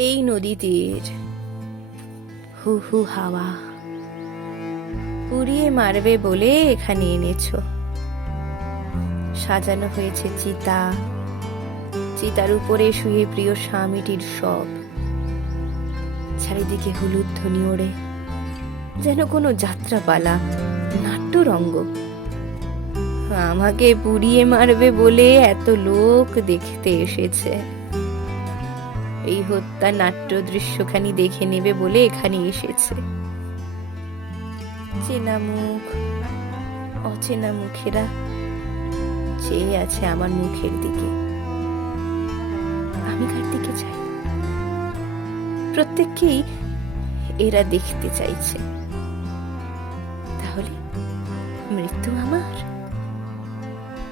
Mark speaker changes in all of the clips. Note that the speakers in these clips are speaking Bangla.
Speaker 1: নদী তীর হু হু, হাওয়া। পুড়িয়ে মারবে বলে এখানে এনেছো। সাজানো হয়েছে চিতা। চিতার উপরে শুয়ে প্রিয় স্বামীটির সব। চারিদিকে হলুদ ধ্বনি ওড়ে। যেন কোনো যাত্রাপালা, নাট্যরঙ্গ। আমাকে পুড়িয়ে মারবে বলে এত লোক দেখতে এসেছে। এই হত্যা নাট্য দৃশ্যখানি দেখে নেবে বলে এখানে এসেছে। চেনা মুখ, অচেনা মুখেরা চেয়ে আছে আমার মুখের দিকে। আমি কার দিকে চাই? প্রত্যেককেই এরা দেখতে চাইছে। তাহলে মৃত্যু আমার?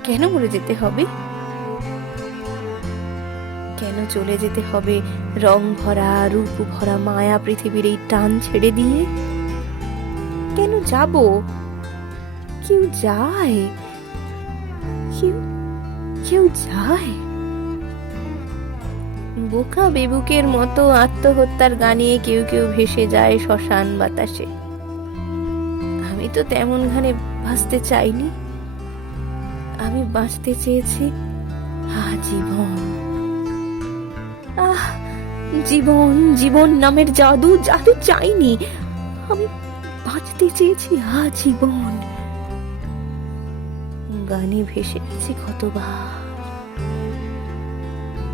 Speaker 1: কেন মরে যেতে হবে? কেন চলে যেতে হবে? রং ভরা, রূপ ভরা, মায়া পৃথিবীর এই টান ছেড়ে দিয়ে? কেন যাব? কেউ যায়? কেউ কেউ যায়? বোকা বেবুকের মতো আত্মহত্যার গানে কেউ কেউ ভেসে যায় শ্মশান বাতাসে। আমি তো তেমন গানে ভাসতে চাইনি। আমি বাঁচতে চেয়েছি আজীবন। জীবন জীবন নামের জাদু জাদু চাইনি। আমি বাঁচতে চেয়েছি আজীবন। গানে ভেসে গেছি কতবার।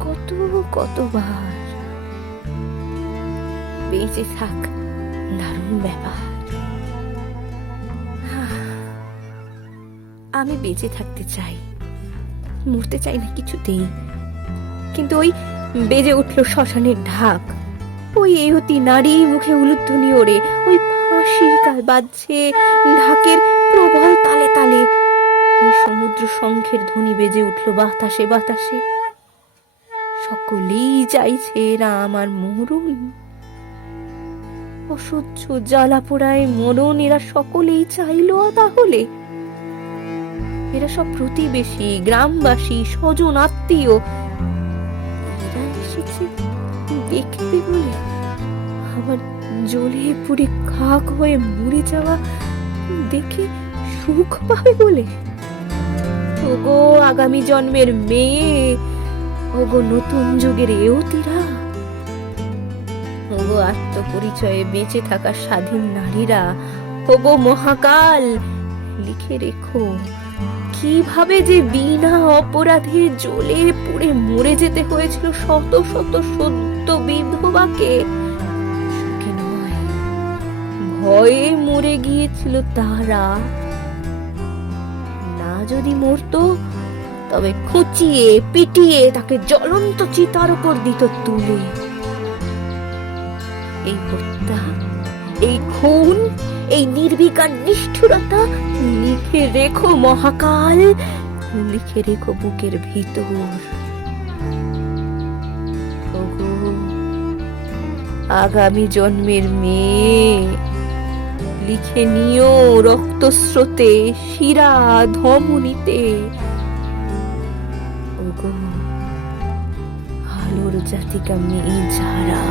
Speaker 1: কত, কতবার। বেঁচে থাক, দারুণ ব্যাপার। আমি বেঁচে থাকতে চাই। মরতে চাই না কিছুতেই। কিন্তু ওই বেজে উঠল শ্মশানের ঢাক। ওই এহতি নারী মুখে উলুধ্বনি ওড়ে ওই ফাঁসির কাল বাজছে ঢাকের প্রবল তালে তালে। সমুদ্র শঙ্খের ধ্বনি বেজে উঠল বাতাসে বাতাসে। সকলেই চাইছে এরা আমার মরণ অসহ্য জ্বালা পোড়ায় মরণ, এরা সকলেই চাইলো তাহলে। এরা সব প্রতিবেশী, গ্রামবাসী, স্বজন, আত্মীয় এসেছে দেখবে বলে আমার জ্বলে পুড়ে খাক হয়ে মরে যাওয়া দেখে সুখ পাবে বলে। ওগো আগামী জন্মের মেয়ে, ওগো নতুন যুগের এওতিরা ওগো আত্মপরিচয়ে বেঁচে থাকা স্বাধীন নারীরা, ওগো মহাকাল, লিখে রেখো। কীভাবে যে বিনা অপরাধে জ্বলে পুড়ে মরে যেতে হয়েছিল শত শত সদ্য বিধবাকে ভয়ে মরে গিয়েছিল তারা। না যদি মরতো, তবে খুঁচিয়ে, পিটিয়ে তাকে জ্বলন্ত চিতার উপর দিত তুলে। এই হত্যা, এই খুন এই নির্বিকার নিষ্ঠুরতা লিখে রেখো মহাকাল, লিখে রেখো বুকের ভিতর। আগামী জন্মের মেয়ে, লিখে নিও রক্তস্রোতে শিরা ধমনীতে। আলোর জাতিকা মেয়ে যারা